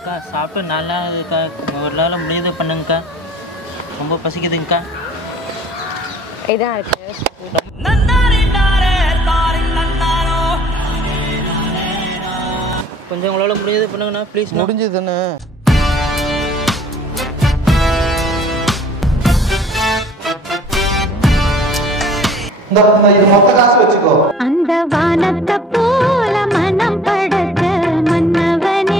அக்கா சாப்பிட்டு நல்லா இருக்கா, ஒரு நாள் முடியுது பண்ணுங்கக்கா, ரொம்ப பசிக்குதுங்கக்கா. இதான் இருக்கு. கொஞ்சம் உங்களால் முடியுது பண்ணுங்கண்ணா ப்ளீஸ். முடிஞ்சது தானே. இது மொத்த காசு வச்சுக்கோ. அந்த வானத்தை போல மனம் படைத்த மன்னவனே.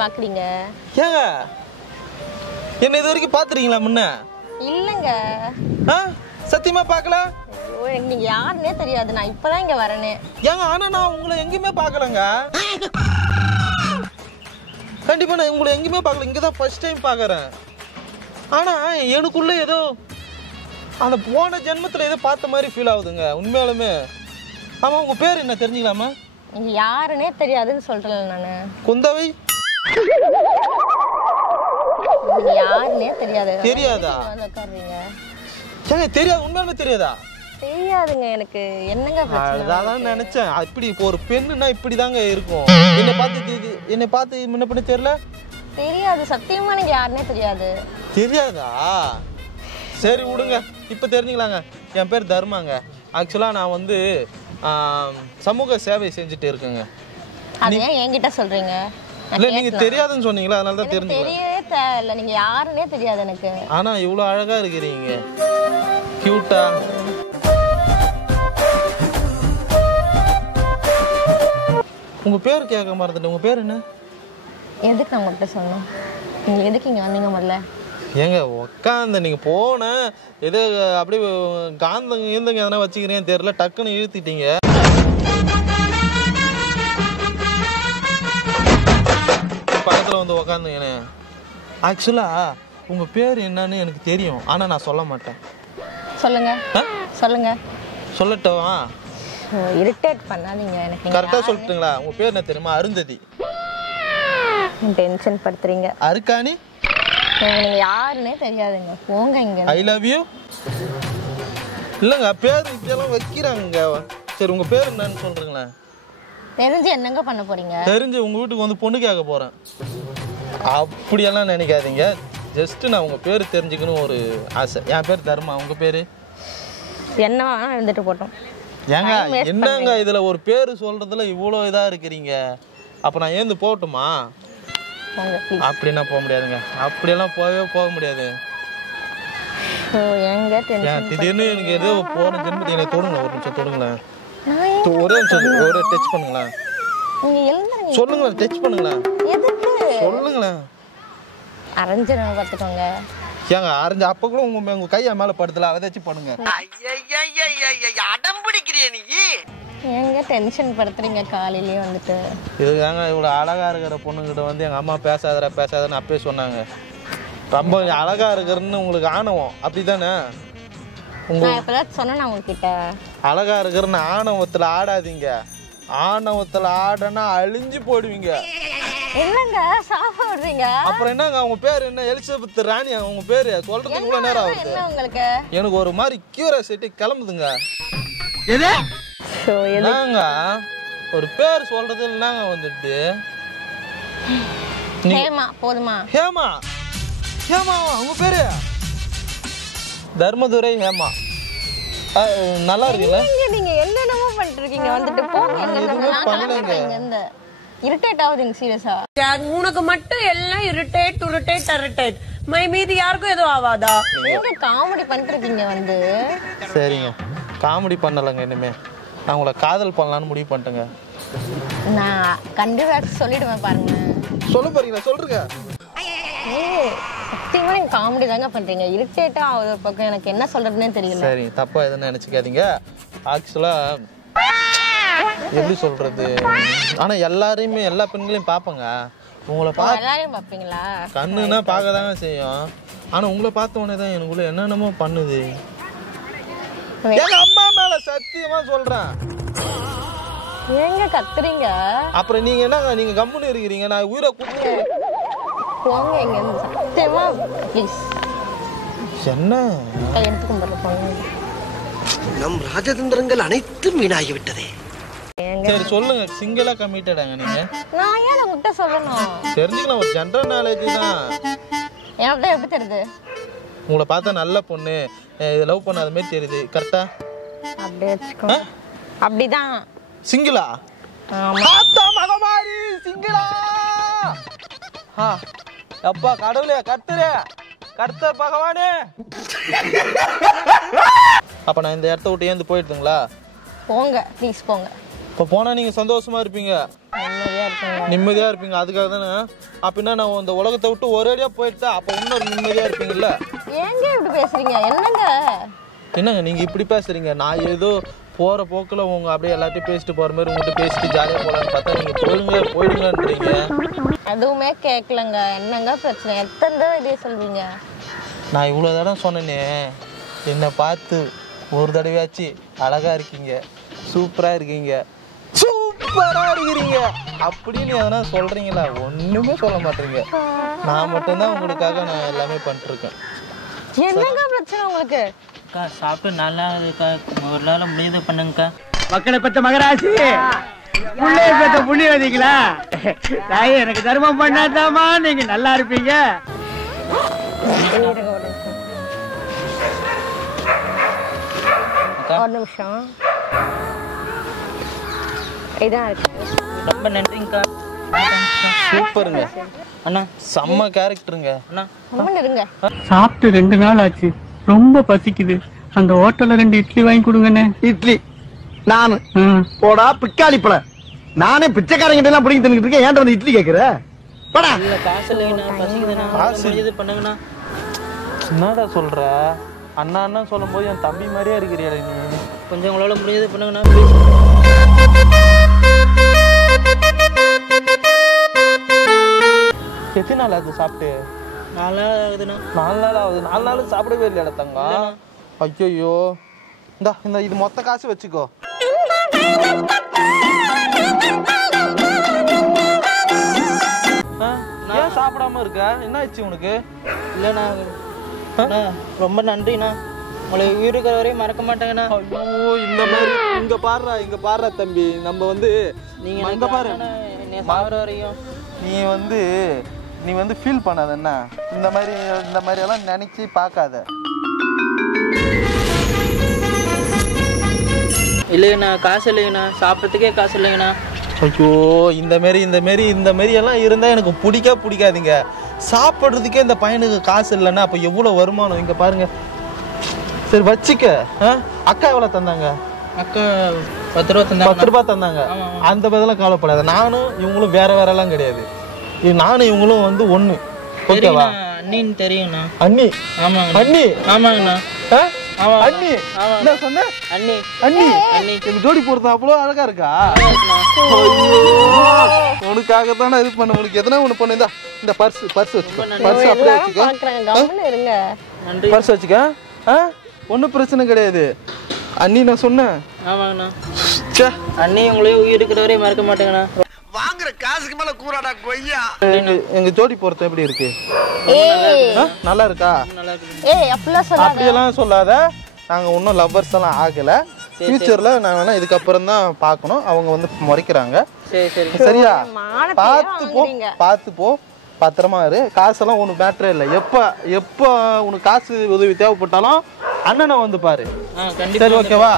பாக்குறீங்க? ஏங்க என்ன இது வரைக்கும் பாத்துறீங்களா முன்ன? இல்லங்க. சத்தியமா பார்க்கல? நீங்க யாருன்னே தெரியாது, நான் இப்பதான் இங்க வரேனே. ஏங்க ஆனா நான் உங்களை எங்கேயுமே பார்க்கலங்க. கண்டிப்பா நான் உங்களை எங்கேயுமே பார்க்கல, இங்கதான் ஃபர்ஸ்ட் டைம் பார்க்கறேன். ஆனா எனக்குள்ள ஏதோ அந்த போன ஜென்மத்துல ஏதோ பார்த்த மாதிரி ஃபீல் ஆகுதுங்க உண்மையாலுமே. ஆமா உங்க பேர் என்ன தெரிஞ்சுக்கலாமா? நீங்க யாருன்னே தெரியாதுன்னு சொல்றேன் நானு. குந்தவை. யாருன்னே தெரியாது. தெரியாதா? ஏங்க தெரியாது, உண்மையாலுமே தெரியாதா? தெரியாதுங்க எனக்கு. என்னங்க பிரச்சனை? அதான் நினைச்சேன். இப்படி இப்போ ஒரு பெண்ணுன்னா இப்படிதாங்க இருக்கும். என்னை பார்த்து முன்ன பண்ண தெரியல? தெரியாது, சத்தியமா நீங்க யாருன்னே தெரியாது. தெரியாதா? சரி விடுங்க, இப்போ தெரிஞ்சுக்கலாங்க. என் பேர் தர்மாங்க. ஆக்சுவலாக நான் வந்து சமூக சேவை செஞ்சுட்டு இருக்கேங்க. அது ஏன் என்கிட்ட சொல்றீங்க? இல்ல நீங்க தெரியாதுன்னு சொன்னீங்களா, அதனால தான் தெரிஞ்சுக்கலாம். தெரியவே தேவையில்ல, நீங்க யாருன்னே தெரியாது எனக்கு. ஆனா இவ்வளவு அழகா இருக்கிறீங்க, கியூட்டா. உங்க பேர் கேட்க மறந்துட்டேன். உங்க பேர் என்ன? எதுக்கு நான் உங்கள்கிட்ட சொன்னேன்? நீங்க எதுக்கு இங்க வந்தீங்க முதல்ல? ஏங்க உட்காந்து நீங்க போன ஏதோ அப்படியே காந்தங்க ஈந்தங்க எதனா வச்சுக்கிறேன்னு தெரியல, டக்குன்னு இழுத்திட்டீங்க. பக்கத்துல வந்து உக்காந்துங்க. ஆக்சுவலா உங்க பேர் என்னன்னு எனக்கு தெரியும், ஆனா நான் சொல்ல மாட்டேன். சொல்லுங்க. சொல்லுங்க. சொல்லட்டவா? இரிட்டேட் பண்ணாதீங்க எனக்கு. கரெக்டா சொல்லிட்டுங்களா? உங்க பேர் என்ன தெரியுமா? அருந்ததி. டென்ஷன் படுத்துறீங்க. அருக்காணி. நீங்க யாருன்னே தெரியாதுங்க, போங்க இங்க. I love you. இல்லங்க பேர் இப்படியெல்லாம் வைக்கிறாங்க. சரி உங்க பேர் என்னன்னு சொல்றீங்களேன்? தெரிஞ்சு என்னங்க பண்ண போறீங்க? தெரிஞ்சு உங்க வீட்டுக்கு வந்து பொண்ணு கேட்க போறேன். அப்படியெல்லாம் நினைக்காதீங்க, ஜஸ்ட் நான் உங்க பேர் தெரிஞ்சுக்கணும் ஒரு ஆசை. என் பேர் தர்மா, உங்க பேரு என்ன வேணா இருந்துட்டு போட்டோம். ஏங்க என்னங்க இதுல ஒரு பேரு சொல்றதுல இவ்வளோ இதா இருக்கிறீங்க, அப்ப நான் ஏந்து போகட்டுமா? அப்படின்னா போக முடியாதுங்க, அப்படியெல்லாம் போக முடியாது. திடீர்னு எனக்கு ஏதோ போன ஜென்மத்தை எனக்கு தொடுங்க, ஒரு நிமிஷம் தொடுங்களேன். ஒரே நிமிஷம், ஒரு டச் பண்ணுங்களேன். சொல்லுங்களேன், டச் பண்ணுங்களேன். சொல்லுங்களேன். அரஞ்சனை பார்த்துக்கோங்க. ஏங்க அரைஞ்ச அப்ப கூட உங்க கையை மேல படுத்தல, அதை வச்சு பண்ணுங்க. அடம் பிடிக்கிறிய நீ? ஏங்க டென்ஷன் படுத்துறீங்க காலையிலேயே வந்துட்டு? இதுதாங்க இவ்வளவு அழகா இருக்கிற பொண்ணுகிட்ட வந்து எங்க அம்மா பேசாதன்னு அப்பவே சொன்னாங்க. ரொம்ப அழகா இருக்கிறன்னு உங்களுக்கு ஆணவம், அப்படித்தானே? நான் இப்பதான் சொன்னேன் உங்ககிட்ட. அழகா இருக்கிறன்னு ஆணவத்துல ஆடாதீங்க. ஆணவத்துல ஆடனா அழிஞ்சு போடுவீங்க. என்னங்க சாப்பிடுறீங்க? அப்புறம் என்னங்க உங்க பேர் என்ன? எலிசபெத் ராணி உங்க பேரு? சொல்றதுக்கு இவ்வளவு நேரம் ஆகுது உங்களுக்கு? எனக்கு ஒரு மாதிரி கியூரியாசிட்டி கிளம்புதுங்க. என்னங்க ஒரு பேர் சொல்றது இல்லைங்க வந்துட்டு? ஹேமா போதுமா? ஹேமா. ஹேமா உங்க பேரு? தர்மதுரை ஹேமா. நல்லா இருக்குல்ல? நீங்க என்னென்னமோ பண்ணிட்டு இருக்கீங்க, வந்துட்டு போங்க. இங்க இரிட்டேட் ஆகுதுங்க சீரியஸா. உனக்கு மட்டும் எல்லாம் இரிட்டேட் மை மீதி யாருக்கும் எதுவும் ஆவாதா? நீங்க காமெடி பண்ணிட்டு இருக்கீங்க வந்து. சரிங்க, காமெடி பண்ணலங்க. இனிமே நான் உங்களை காதல் பண்ணலான்னு முடிவு பண்ணிட்டேங்க. நான் கண்டிப்பா சொல்லிடுவேன் பாருங்க. சொல்ல போறீங்களா? சொல்றீங்க. சத்தியமா நீங்க காமெடி தாங்க பண்றீங்க. இரிட்டேட்டா ஆகுது ஒரு பக்கம், எனக்கு என்ன சொல்றதுன்னே தெரியல. சரி தப்பா எதுவும் நினைச்சுக்காதீங்க. ஆக்சுவலா எப்படி சொல்றது, ஆனா எல்லாரையுமே எல்லா பெண்களையும் பாப்பங்க. உங்களை எல்லாரையும் பாப்பீங்களா? கண்ணுன்னா பார்க்கதாங்க செய்யும். ஆனா உங்களை பார்த்த உடனே தான் எனக்குள்ள என்னென்னமோ பண்ணுது. எங்க அம்மா மேல சத்தியமா சொல்றேன். ஏங்க கத்துறீங்க? அப்புறம் நீங்க என்னங்க நீங்க கம்முன்னு இருக்கிறீங்க? நான் உயிரை குடுத்து போங்க எங்க இருந்து சத்தியமா ப்ளீஸ். என்ன கையெடுத்து கும்பிடல போங்க. நம் ராஜதந்திரங்கள் அனைத்தும் வீணாகிவிட்டதே. சரி சொல்லுங்க, சிங்கிளா கமிட்டடாங்க நீங்க? நான் ஏன் உங்ககிட்ட சொல்லணும்? தெரிஞ்சுக்கலாம், ஒரு ஜென்ரல் நாலேஜ் தான். என்கிட்ட எப்படி தெரியுது? உங்களை பார்த்தா நல்ல பொண்ணு, இது லவ் பண்ணாத மாதிரி தெரியுது. கரெக்டா? அப்படியே வச்சுக்கோ. அப்படிதான். சிங்கிளா? ஆத்தா மகமாரி சிங்கிளா? அப்பா கடவுளே, கர்த்தர் பகவானே. அப்ப நான் இந்த இடத்த விட்டு ஏந்து போயிடுதுங்களா? போங்க ப்ளீஸ் போங்க. இப்போ போனா நீங்க சந்தோஷமா இருப்பீங்க, நிம்மதியா இருப்பீங்க. அதுக்காக தானே. அப்படின்னா நான் இந்த உலகத்தை விட்டு ஒரேடியா போயிட்டா அப்ப இன்னொரு நிம்மதியா இருப்பீங்கல்ல? ஏங்க இப்படி பேசுறீங்க? என்னங்க நீங்க இப்படி பேசுறீங்க? நான் ஏதோ போற போக்குல உங்க அப்படியே எல்லாத்தையும் பேசிட்டு போற மாதிரி உங்ககிட்ட பேசிட்டு ஜாலியா போலான்னு பார்த்தா நீங்க போயிடுங்கன்றீங்க. எதுவுமே கேட்கலங்க. என்னங்க பிரச்சனை? எத்தனை தடவை இதே சொல்வீங்க? நான் இவ்வளவு தடவை சொன்னேனே, என்னை பார்த்து ஒரு தடவையாச்சு அழகா இருக்கீங்க, சூப்பரா இருக்கீங்க, சூப்பரா இருக்கிறீங்க அப்படின்னு எதனா சொல்றீங்களா? ஒண்ணுமே சொல்ல மாட்டீங்க. நான் மட்டும்தான் உங்களுக்காக நான் எல்லாமே பண்ணிட்டு இருக்கேன். என்னங்க பிரச்சனை உங்களுக்கு? அக்கா சாப்பிட்டு நல்லா இருக்குக்கா, ஒரு நாள் முடியுது பண்ணுங்கக்கா. மக்களை பெற்ற மகராசி, புள்ளைய பெற்ற புண்ணியவதிங்களா? தாயே எனக்கு தர்மம் பண்ணாதாமா நீங்க நல்லா இருப்பீங்க. ஒரு நிமிஷம். இதான் இருக்கு. ரொம்ப நன்றிங்கக்கா. சூப்பருங்க அண்ணா, செம்ம கேரக்டருங்க அண்ணா. கம்முன்னு இருங்க. சாப்பிட்டு 2 நாள் ஆச்சு, ரொம்ப பசிக்குது. அந்த ஹோட்டல்ல 2 இட்லி வாங்கி கொடுங்கண்ணே. இட்லி நானு போடா பிக்காளி பழ. நானே பிச்சைக்காரங்கிட்ட எல்லாம் பிடிங்கி தின்னுட்டு இருக்கேன். ஏன்டா வந்து இட்லி கேக்குற? போடா. இல்ல காசு இல்லைங்கண்ணா, பசிக்குதுண்ணா. முடியுது பண்ணுங்கண்ணா. என்னடா சொல்ற? அண்ணா அண்ணா சொல்லும் போது என் தம்பி மாதிரியா இருக்கிறியா நீ? கொஞ்சம் உங்களால முடியுது பண்ணுங்கண்ணா. எத்தனை நாள் ஆகுது சாப்பிட்டு? 4 நாள் ஆகுதுண்ணா. 4 நாள் ஆகுது. 4 நாள் சாப்பிடவே இல்லையா தங்கம்? ஐயோ, இந்த இது மொத்த காசு வச்சுக்கோ. ஏன் சாப்பிடாம இருக்க? என்ன ஆச்சு உனக்கு? இல்லைண்ணா, அண்ணா ரொம்ப நன்றிண்ணா. உங்களை இருக்கிற வரையும் மறக்க மாட்டேங்கண்ணா. ஐயோ, இந்த மாதிரி இங்க பாடுறா தம்பி. நம்ம வந்து நீங்க இங்க பாரு, சாப்பிட்ற வரையும் நீ வந்து ஃபீல் பண்ணாத. என்ன இந்த மாதிரி எல்லாம் நினைச்சு பார்க்காத. இல்லைங்கண்ணா, காசு இல்லைங்கண்ணா, சாப்பிட்றதுக்கே காசு இல்லைங்கண்ணா. ஐயோ, இந்த மாதிரி எல்லாம் இருந்தா எனக்கு பிடிக்காதுங்க. சாப்பிட்றதுக்கே இந்த பையனுக்கு காசு இல்லைன்னா அப்ப எவ்வளவு வருமானம் இங்க பாருங்க. சரி வச்சுக்க. அக்கா எவ்வளவு தந்தாங்க? அக்கா 10 ரூபா தந்தாங்க. 10 ரூபாய் தந்தாங்க. அந்த பதிலாம் கவலைப்படாத. நானும் இவங்களும் வேற எல்லாம் கிடையாது. நானும் இவங்களும் வந்து ஒண்ணு. ஓகேவா? அண்ணின்னு தெரியுங்கண்ணா. அண்ணி? ஆமாங்க. அண்ணி? ஆமாங்கண்ணா. அண்ணி? என்ன சொன்ன? அண்ணி. எங்க ஜோடி பொறுத்தா அவ்வளோ அழகா இருக்கா? உனக்காகத்தானே இது பண்ண. உனக்கு எதனா ஒண்ணு பண்ணு. இந்த பர்ஸ் வச்சுக்கோ. பர்ஸ் அப்படியே வச்சுக்கோ. நன்றி. பர்ஸ் வச்சுக்க. ஒன்றும் பிரச்சனை கிடையாது. அண்ணி நான் சொன்னேன். ஆமாங்கண்ணா. அண்ணி உங்களையும் உயிர் இருக்கிற வரையும் மறக்க மாட்டேங்கண்ணா. வாங்குற காசுக்கு மேல கூறாடா கொய்யா. எங்க ஜோடி பொறுத்த எப்படி இருக்கு? நல்லா இருக்கா? அப்படியெல்லாம் சொல்லாத. நாங்க இன்னும் லவ்வர்ஸ் எல்லாம் ஆகல. ஃபியூச்சர்ல நான் வேணா இதுக்கப்புறம் தான் பார்க்கணும். அவங்க வந்து முறைக்கிறாங்க. சரியா? பார்த்து போ, பத்திரமா இரு. காசெல்லாம் உனக்கு மேட்டரே இல்லை. எப்போ உனக்கு காசு உதவி தேவைப்பட்டாலும் அண்ணனை வந்து பாரு. சரி ஓகேவா?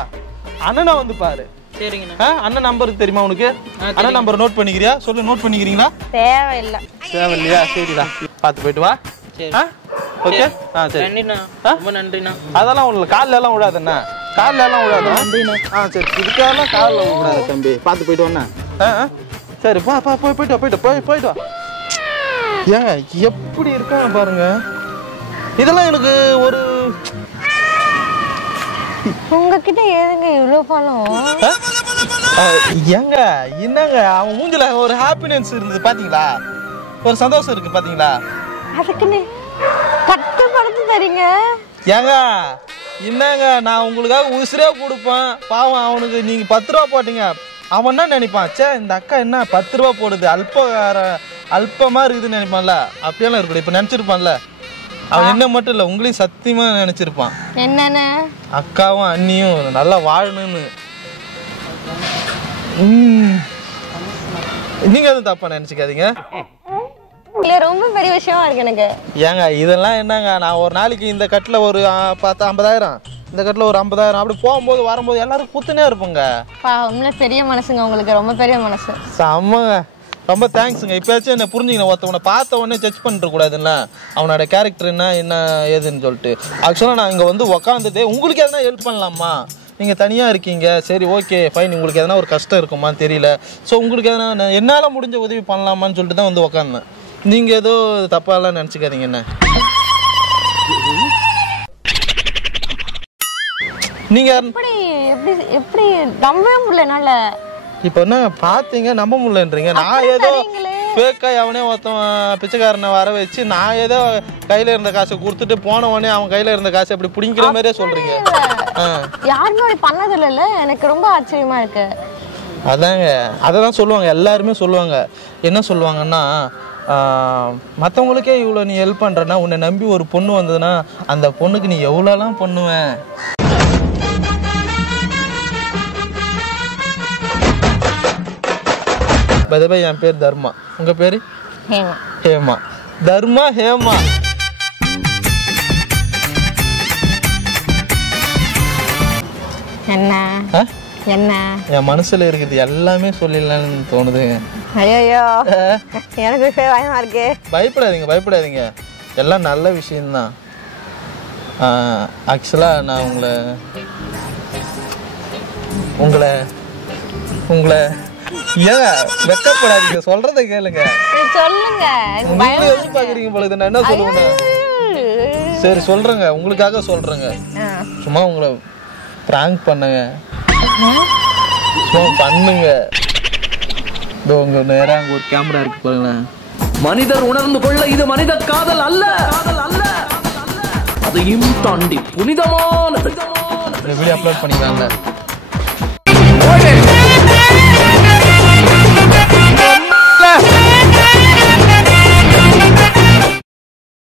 அண்ணனை வந்து பாரு. சரிங்கண்ணா. அண்ணன் நம்பருக்கு தெரியுமா உனக்கு? அண்ணன் நம்பர் நோட் பண்ணிக்கிறியா? சொல்லு, நோட் பண்ணிக்கிறீங்களா? தேவையில்லையா? சரிடா, பார்த்து போயிட்டு வா. ஓகே. சரி, நன்றிண்ணா. ரொம்ப நன்றிண்ணா. அதெல்லாம் உள்ள காலில் எல்லாம் விடாதண்ணா. காலில் எல்லாம் விடாத. சரி, இதுக்கெல்லாம் காலில் விடாத தம்பி. பார்த்து போயிட்டு வாண்ணா. சரி, போயிட்டு வா. ஏன் எப்படி இருக்காங்க பாருங்க. இதெல்லாம் எனக்கு ஒரு உங்ககிட்ட ஏதுங்க இவ்வளவு பணம்? ஏங்க என்னங்க அவன் மூஞ்சில ஒரு ஹாப்பினஸ் இருந்தது பாத்தீங்களா? ஒரு சந்தோஷம் இருக்கு பாத்தீங்களா? அதுக்குன்னு கட்டுப்படுத்து தரீங்க. ஏங்க என்னங்க நான் உங்களுக்காக உசுரே கொடுப்பேன். பாவம் அவனுக்கு நீங்க 10 ரூபா போட்டீங்க. அவன் என்ன நினைப்பான், சே இந்த அக்கா என்ன 10 ரூபா போடுது, அல்பமா இருக்குதுன்னு நினைப்பான்ல. அப்படியெல்லாம் இருக்கக்கூடாது. இப்ப நினைச்சிருப்பான்ல, அவன் என்ன மட்டும் இல்ல உங்களையும் சத்தியமா நினைச்சிருப்பான். என்னன்னு அக்காவும் அண்ணியும் நல்லா வாழணும்னு. நீங்க எதுவும் தப்பா நினைச்சுக்காதீங்க. இல்ல ரொம்ப பெரிய விஷயமா இருக்கு எனக்கு. ஏங்க இதெல்லாம் என்னங்க, நான் ஒரு நாளைக்கு இந்த கட்டில ஒரு 50,000, இந்த கட்டில ஒரு 50,000 அப்படி போகும்போது வரும்போது எல்லாரும் குத்துனே இருப்போங்க. பெரிய மனசுங்க உங்களுக்கு, ரொம்ப பெரிய மனசு. செம்மங்க, ரொம்ப தேங்க்ஸுங்க. இப்போயாச்சும் என்ன புரிஞ்சுக்கணும். ஒருத்தவனை பார்த்த உடனே ஜட்ஜ் பண்ணிட்டு கூடாதுல்ல, அவனோட கேரக்டர் என்ன ஏதுன்னு சொல்லிட்டு. ஆக்சுவலாக நான் இங்கே வந்து உக்காந்துட்டு உங்களுக்கு எதனா ஹெல்ப் பண்ணலாமா, நீங்கள் தனியாக இருக்கீங்க, சரி ஓகே ஃபைன், உங்களுக்கு எதனா ஒரு கஷ்டம் இருக்குமான்னு தெரியல, ஸோ உங்களுக்கு எதனா என்னால் முடிஞ்ச உதவி பண்ணலாமான்னு சொல்லிட்டு தான் வந்து உக்காந்தேன். நீங்கள் ஏதோ தப்பாலாம் நினச்சிக்காதீங்க. என்ன நீங்கள் எப்படி நம்பவே முடியல என்னால. இப்போ என்ன பார்த்தீங்க நம்ப முடியலன்றீங்க. நான் ஏதோ ஃபேக்காக அவனே ஒருத்தன் பிச்சைக்காரனை வர வச்சு நான் ஏதோ கையில் இருந்த காசை கொடுத்துட்டு போன உடனே அவன் கையில் இருந்த காசை அப்படி பிடிங்கிற மாதிரியே சொல்கிறீங்க. யாருமே அப்படி பண்ணது இல்லைல்ல, எனக்கு ரொம்ப ஆச்சரியமா இருக்கு. அதாங்க, அதை தான் சொல்லுவாங்க, எல்லாருமே சொல்லுவாங்க. என்ன சொல்லுவாங்கன்னா, மற்றவங்களுக்கே இவ்வளோ நீ ஹெல்ப் பண்ணுறன்னா உன்னை நம்பி ஒரு பொண்ணு வந்ததுன்னா அந்த பொண்ணுக்கு நீ எவ்வளோலாம் பண்ணுவேன். பதபை என் பேர் தர்மா, உங்க பேரு ஹேமா. தர்மா ஹேமா. என்ன என்ன என் மனசுல இருக்குது எல்லாமே சொல்லிடலாம்னு தோணுதுங்க. ஐயோ எனக்கு பயமா இருக்கு. பயப்படாதீங்க, எல்லாம் நல்ல விஷயம்தான். ஆக்சுவலா நான் உங்களை ஏன் வெக்கப்படாதீங்க, சொல்றத கேளுங்க. சொல்லுங்க. நீங்க எதிர்பார்க்குறீங்க போல, நான் என்ன சொல்லுவேன். சரி சொல்றேங்க, உங்களுக்காக சொல்றேங்க. சும்மா உங்களை பிராங்க் பண்ணுங்க, சும்மா பண்ணுங்க. உங்க நேரா அங்க ஒரு கேமரா இருக்கு பாருங்களேன். மனிதர் உணர்ந்து கொள்ள இது மனித காதல் அல்ல, அதையும் தாண்டி புனிதமான வீடியோ அப்லோட் பண்ணிக்கலாம்ல.